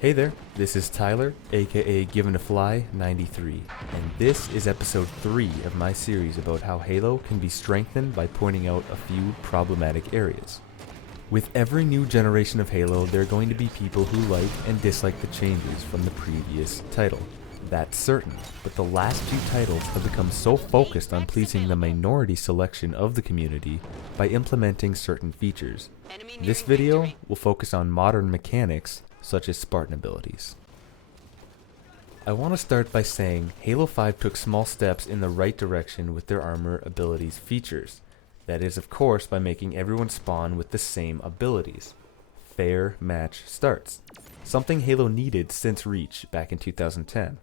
Hey there, this is Tyler, aka Given to Fly 93, and this is episode 3 of my series about how Halo can be strengthened by pointing out a few problematic areas. With every new generation of Halo, there are going to be people who like and dislike the changes from the previous title. That's certain, but the last few titles have become so focused on pleasing the minority selection of the community by implementing certain features. This video will focus on modern mechanics such as Spartan abilities. I want to start by saying Halo 5 took small steps in the right direction with their armor abilities features. That is, of course, by making everyone spawn with the same abilities. Fair match starts. Something Halo needed since Reach back in 2010.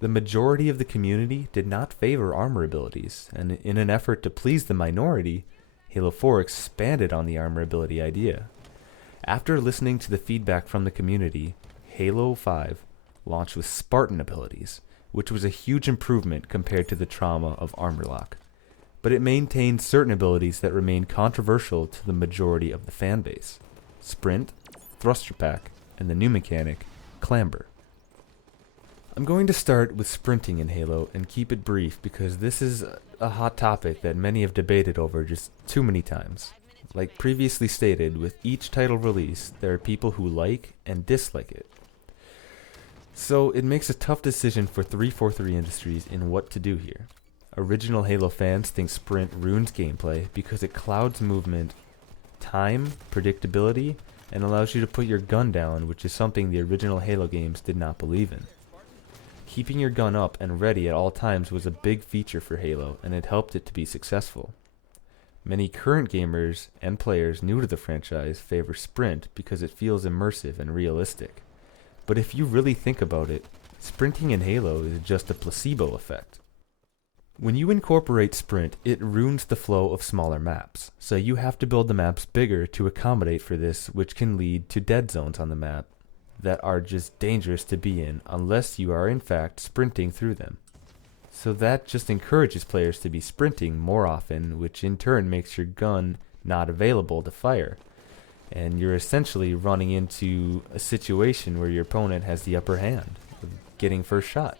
The majority of the community did not favor armor abilities, and in an effort to please the minority, Halo 4 expanded on the armor ability idea. After listening to the feedback from the community, Halo 5 launched with Spartan abilities, which was a huge improvement compared to the trauma of armor lock. But it maintained certain abilities that remained controversial to the majority of the fanbase: Sprint, Thruster Pack, and the new mechanic, Clamber. I'm going to start with sprinting in Halo and keep it brief because this is a hot topic that many have debated over just too many times. Like previously stated, with each title release, there are people who like and dislike it. So it makes a tough decision for 343 Industries in what to do here. Original Halo fans think Sprint ruins gameplay because it clouds movement, time, predictability, and allows you to put your gun down, which is something the original Halo games did not believe in. Keeping your gun up and ready at all times was a big feature for Halo, and it helped it to be successful. Many current gamers and players new to the franchise favor Sprint because it feels immersive and realistic. But if you really think about it, sprinting in Halo is just a placebo effect. When you incorporate Sprint, it ruins the flow of smaller maps, so you have to build the maps bigger to accommodate for this, which can lead to dead zones on the map that are just dangerous to be in unless you are in fact sprinting through them. So that just encourages players to be sprinting more often, which in turn makes your gun not available to fire. And you're essentially running into a situation where your opponent has the upper hand of getting first shot.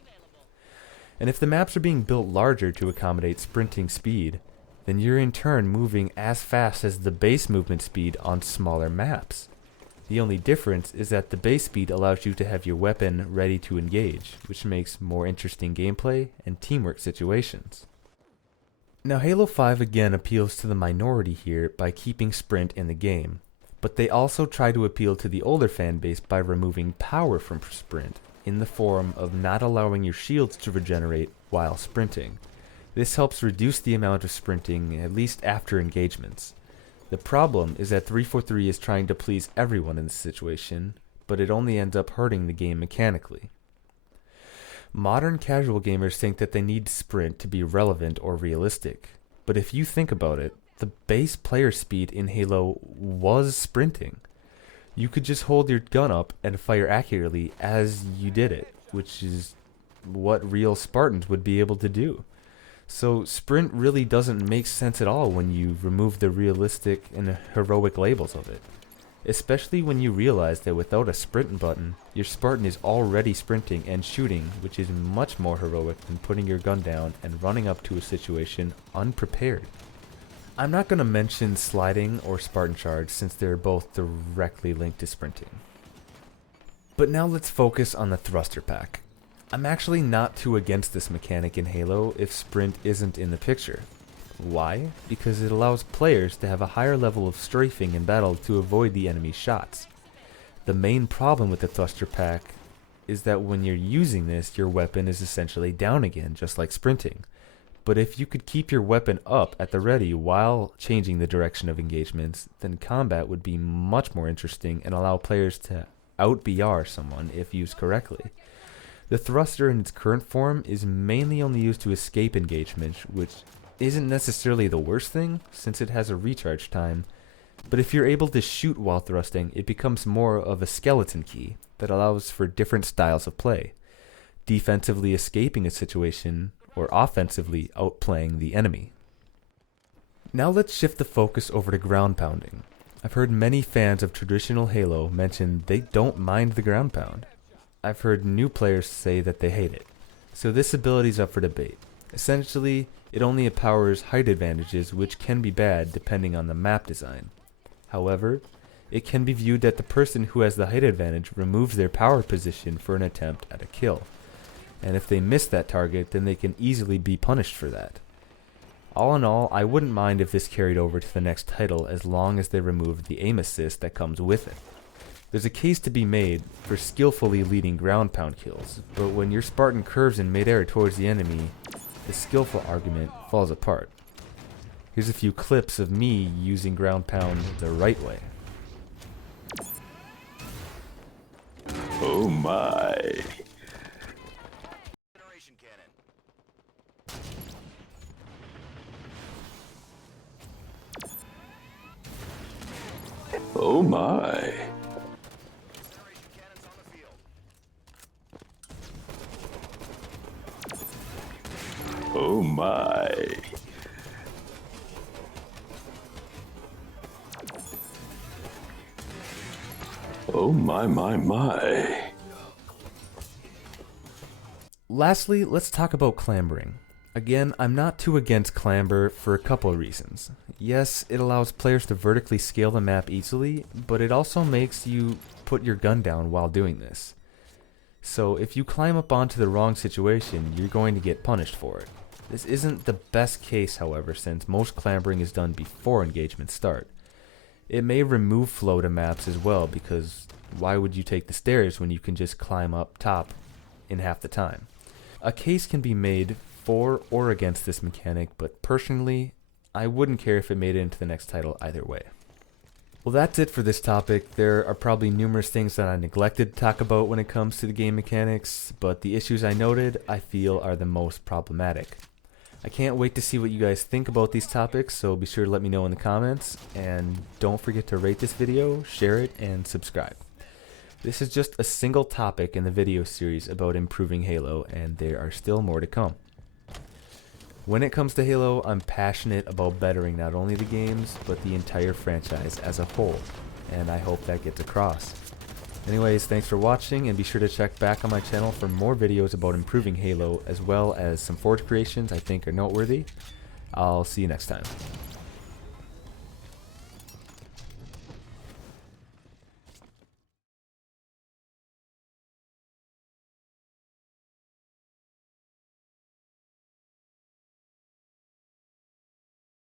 And if the maps are being built larger to accommodate sprinting speed, then you're in turn moving as fast as the base movement speed on smaller maps. The only difference is that the base speed allows you to have your weapon ready to engage, which makes more interesting gameplay and teamwork situations. Now Halo 5 again appeals to the minority here by keeping Sprint in the game, but they also try to appeal to the older fanbase by removing power from Sprint, in the form of not allowing your shields to regenerate while sprinting. This helps reduce the amount of sprinting, at least after engagements. The problem is that 343 is trying to please everyone in this situation, but it only ends up hurting the game mechanically. Modern casual gamers think that they need Sprint to be relevant or realistic, but if you think about it, the base player speed in Halo was sprinting. You could just hold your gun up and fire accurately as you did it, which is what real Spartans would be able to do. So Sprint really doesn't make sense at all when you remove the realistic and heroic labels of it. Especially when you realize that without a sprint button, your Spartan is already sprinting and shooting, which is much more heroic than putting your gun down and running up to a situation unprepared. I'm not going to mention sliding or Spartan charge since they're both directly linked to sprinting. But now let's focus on the thruster pack. I'm actually not too against this mechanic in Halo if Sprint isn't in the picture. Why? Because it allows players to have a higher level of strafing in battle to avoid the enemy's shots. The main problem with the thruster pack is that when you're using this, your weapon is essentially down again, just like sprinting. But if you could keep your weapon up at the ready while changing the direction of engagements, then combat would be much more interesting and allow players to out-BR someone if used correctly. The thruster in its current form is mainly only used to escape engagement, which isn't necessarily the worst thing since it has a recharge time, but if you're able to shoot while thrusting, it becomes more of a skeleton key that allows for different styles of play, defensively escaping a situation or offensively outplaying the enemy. Now let's shift the focus over to ground pounding. I've heard many fans of traditional Halo mention they don't mind the ground pound. I've heard new players say that they hate it. So this ability's up for debate. Essentially, it only empowers height advantages, which can be bad depending on the map design. However, it can be viewed that the person who has the height advantage removes their power position for an attempt at a kill. And if they miss that target, then they can easily be punished for that. All in all, I wouldn't mind if this carried over to the next title as long as they removed the aim assist that comes with it. There's a case to be made for skillfully leading ground pound kills, but when your Spartan curves in midair towards the enemy, the skillful argument falls apart. Here's a few clips of me using ground pound the right way. Oh my. Oh my. Oh my. Oh my. Lastly, let's talk about clambering. Again, I'm not too against clamber for a couple of reasons. Yes, it allows players to vertically scale the map easily, but it also makes you put your gun down while doing this. So if you climb up onto the wrong situation, you're going to get punished for it. This isn't the best case, however, since most clambering is done before engagements start. It may remove flow to maps as well, because why would you take the stairs when you can just climb up top in half the time? A case can be made for or against this mechanic, but personally, I wouldn't care if it made it into the next title either way. Well, that's it for this topic. There are probably numerous things that I neglected to talk about when it comes to the game mechanics, but the issues I noted, I feel are the most problematic. I can't wait to see what you guys think about these topics, so be sure to let me know in the comments, and don't forget to rate this video, share it, and subscribe. This is just a single topic in the video series about improving Halo, and there are still more to come. When it comes to Halo, I'm passionate about bettering not only the games, but the entire franchise as a whole, and I hope that gets across. Anyways, thanks for watching, and be sure to check back on my channel for more videos about improving Halo, as well as some forge creations I think are noteworthy. I'll see you next time.